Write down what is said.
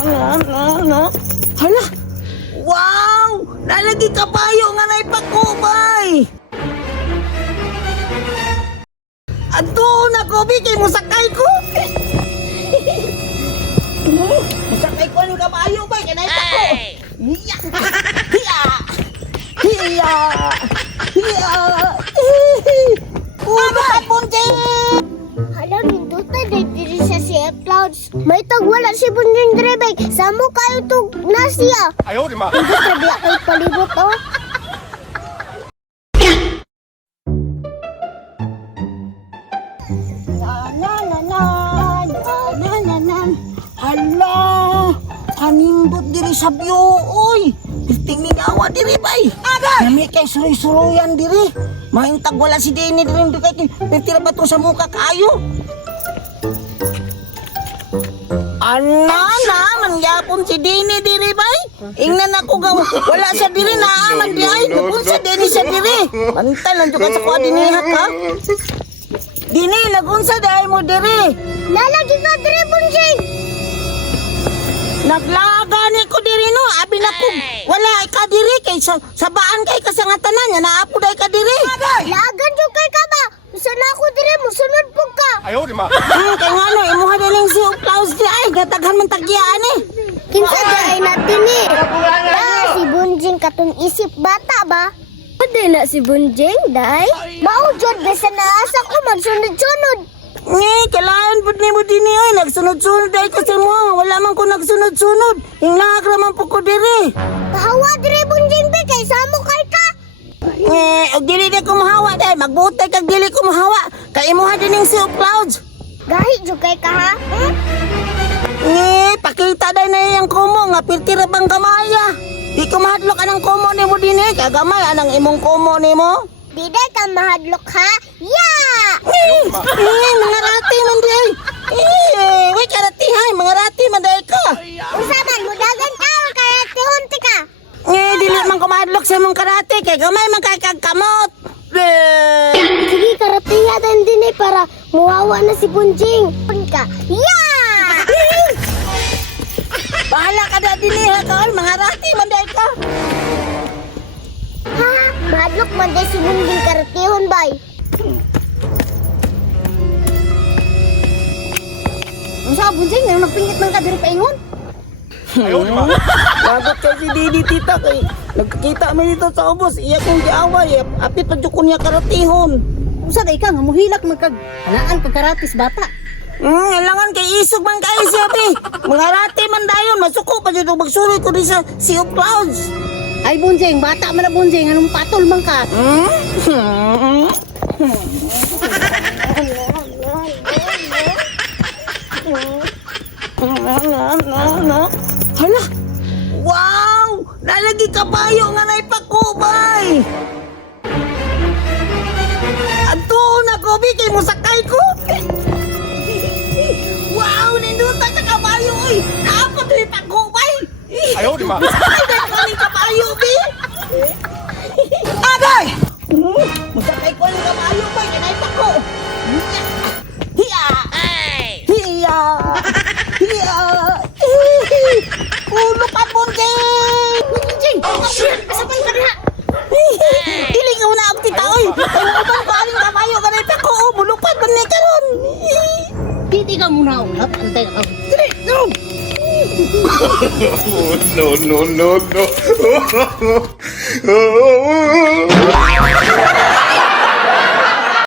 Hala! Wow! Nalagi kabayo nga na ipakubay! Ato na ko, kay musakay ko! Musakay ko ng kabayo ba? Kaya na ipako! Hiya! Hiya! Hiya! Hiya! Uno ka punting! Hala, mindutan na diri sa CF Clouds. May tagwala si Bunjing Drebek. Samo kayo to nasiya. Ayaw, di ma. Mindutan di ako palibot, oh. Hala! Kanimbot diri sa biyo, oy! Pisting ni gawa diri, bay! Agad! Nami kay suruy-suruyan diri. Mahintag wala si Denny diri, kay pitira ba to sa muka kayo? Ana naman yapon si Denny diri, bay! Ingnan ako gaw, wala sa diri na aman di ay, dukon sa Denny sa diri. Bantal lang juga sa kuha dinihat, ha? Denny, nagunsa dahil mo diri. Lalagi ka diri, Bunjing. Naglagani ko diri no, abi na ko. Wala ka diri kay sabaan kay kasangatanan nya naapo day ka diri. Lagan jud kay ka ba? Sana ako diri mo sunod pug ka. Ayaw, di ma. Kay ngano imuha daling si Klaus di ay gataghan man tagyaan eh. Kinsa dai natin ni? Si Bunjing katong isip bata ba? Pwede na si Bunjing, dai? Mao jud besa naasa ko magsunod-sunod. Kailangan po ni mo din ay nagsunod-sunod ay kasi mo. Wala man ko nagsunod-sunod. Yung lahag naman po ko diri. Kahawa diri Bunjing be kay samo kay ka. Og dili di ko mahawa dahil magbutay kag dili ko mahawa. Kay imuha din yung si Clouds. Gahi jud kay ka ha? Pakita dahil na yung kumo nga pirtira bang kamaya. Di ko mahadlok anang kumo ni mo din eh. Kagamay anang imong kumo ni mo. Di day ka mahadlok ha? Yeah! Mga rati man di ay. Wait, karati hay, mga rati man di ka. Usaman mo dagan ka o karate hunti ka? Dili man ko mahadlok sa mong karate. Kay gamay man kay kagkamot. Sige, karatiha din eh para muwawa na si Bunjing. Ka. Yeah! Bahala ka na din eh, Kol. Mga rati man di ka. Ha? Mahadlok man day si Bunjing karatihon bay. Ang sa Bunjing, ngayon nagpingit man ka diri paingon. Ayaw, di ma. Lagot kay si Didi tita kay nagkakita mi dito sa ubos. Iya kong giaway. Apit pa jud ko niya karatihon. Usa day ka nga muhilak magkag halaan pagkaratis bata. Alangan kay isog man kayo siya, be. Mga rati man dayon, masuko pa dito magsuloy ko din sa Sea of Clouds. Ay Bunjing, bata man na Bunjing, anong patol man ka? Hala! Wow! Nalagi kabayo nga na ipakubay! Ato na ko, be, kay musakay ko! Wow! Nindutan sa kabayo, oy! Naapot na ipakubay! Ayaw, di ma. Musakay na ko ng kabayo, be! Agay! Musakay ko ng kabayo, be! Kanay pa ko! Hiya! Hiya! Hiya! Ulo ka, Bunjing! Bunjing! Kasabay ka diha! Dili ka na ako titaoy! Ay, naubang ko aling kabayo kanay pa ko! Bulupad man na karon! Titi ka muna ulat, antay na ka. Dili! No! No, no, no, no.